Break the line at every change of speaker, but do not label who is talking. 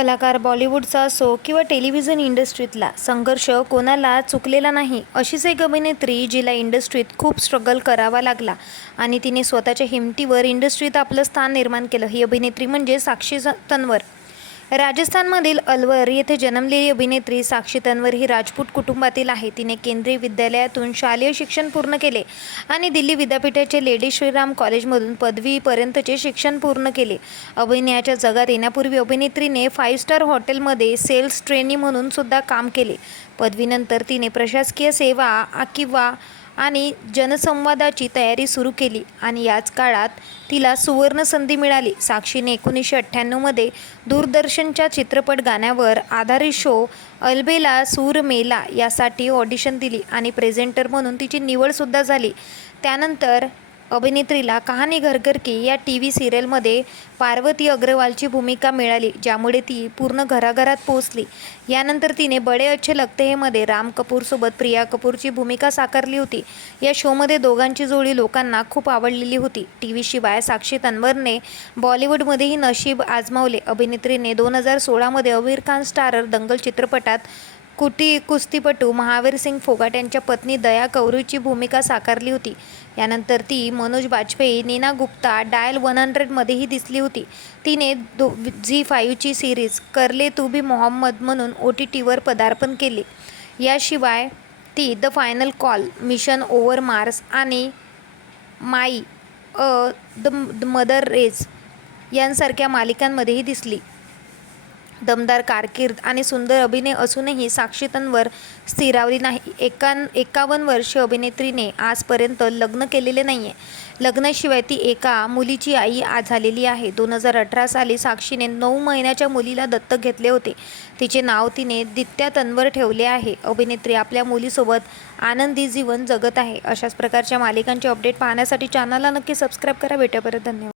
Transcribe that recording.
कलाकार बॉलिवूडचा असो किंवा टेलिव्हिजन इंडस्ट्रीतला संघर्ष कोणाला चुकलेला नाही अशीच एक अभिनेत्री जिला इंडस्ट्रीत खूप स्ट्रगल करावा लागला आणि तिने स्वतःच्या हिमतीवर इंडस्ट्रीत आपलं स्थान निर्माण केलं. ही अभिनेत्री म्हणजे साक्षी तन्वर. राजस्थानमधील अलवर येथे जन्मलेली अभिनेत्री साक्षी तन्वर ही राजपूत कुटुंबातील आहे. तिने केंद्रीय विद्यालयातून शालेय शिक्षण पूर्ण केले आणि दिल्ली विद्यापीठाचे लेडी श्रीराम कॉलेजमधून पदवीपर्यंतचे शिक्षण पूर्ण केले. अभिनयाच्या जगात येण्यापूर्वी अभिनेत्रीने फाईव्ह स्टार हॉटेलमध्ये सेल्स ट्रेनी म्हणून सुद्धा काम केले. पदवीनंतर तिने प्रशासकीय सेवा किंवा आणि जनसंवादाची तयारी सुरू केली आणि याच काळात तिला सुवर्ण संधी मिळाली. साक्षीने एकोणीसशे अठ्ठ्याण्णवमध्ये दूरदर्शनच्या चित्रपट गाण्यावर आधारित शो अल्बेला सूर मेला यासाठी ऑडिशन दिली आणि प्रेझेंटर म्हणून तिची निवडसुद्धा झाली. त्यानंतर अभिनेत्रीला कहाणी घरघर की या टी व्ही सिरियलमध्ये पार्वती अग्रवालची भूमिका मिळाली ज्यामुळे ती पूर्ण घराघरात पोहोचली. यानंतर तिने बडे अच्छे लगते हेमध्ये राम कपूरसोबत प्रिया कपूरची भूमिका साकारली होती. या शोमध्ये दोघांची जोडी लोकांना खूप आवडलेली होती. टी व्हीशिवाय साक्षी तन्वरने बॉलिवूडमध्येही नशीब आजमावले. अभिनेत्रीने दोन हजार सोळामध्ये अमीर खान स्टारर दंगल चित्रपटात कुटी कुस्तीपटू महावीर सिंग फोगाट यांच्या पत्नी दया कौरीची भूमिका साकारली होती. यानंतर ती मनोज बाजपेयी नीना गुप्ता डायल वन हंड्रेडमध्येही दिसली होती. तिने दो झी फाईव्हची सिरीज करले तू बी मोहम्मद म्हणून ओ टी टीवर पदार्पण केले. याशिवाय ती the final call mission over Mars आणि Mai a the the mother rage यांसारख्या मालिकांमध्येही दिसली. दमदार कारकीर्द आणि सुंदर अभिनय असूनही साक्षी तन्वर स्थिरावली नाही. एकान एकावन्न वर्ष अभिनेत्रीने आजपर्यंत लग्न केलेले नाही आहे लग्नाशिवाय ती एका मुलीची आई आज झालेली आहे. दोन हजार अठरा साली साक्षीने नऊ महिन्याच्या मुलीला दत्तक घेतले होते. तिचे नाव तिने दित्या तन्वर ठेवले आहे. अभिनेत्री आपल्या मुलीसोबत आनंदी जीवन जगत आहे. अशाच प्रकारच्या मालिकांचे अपडेट पाहण्यासाठी चॅनलला नक्की सबस्क्राईब करा. भेटापर्यंत धन्यवाद.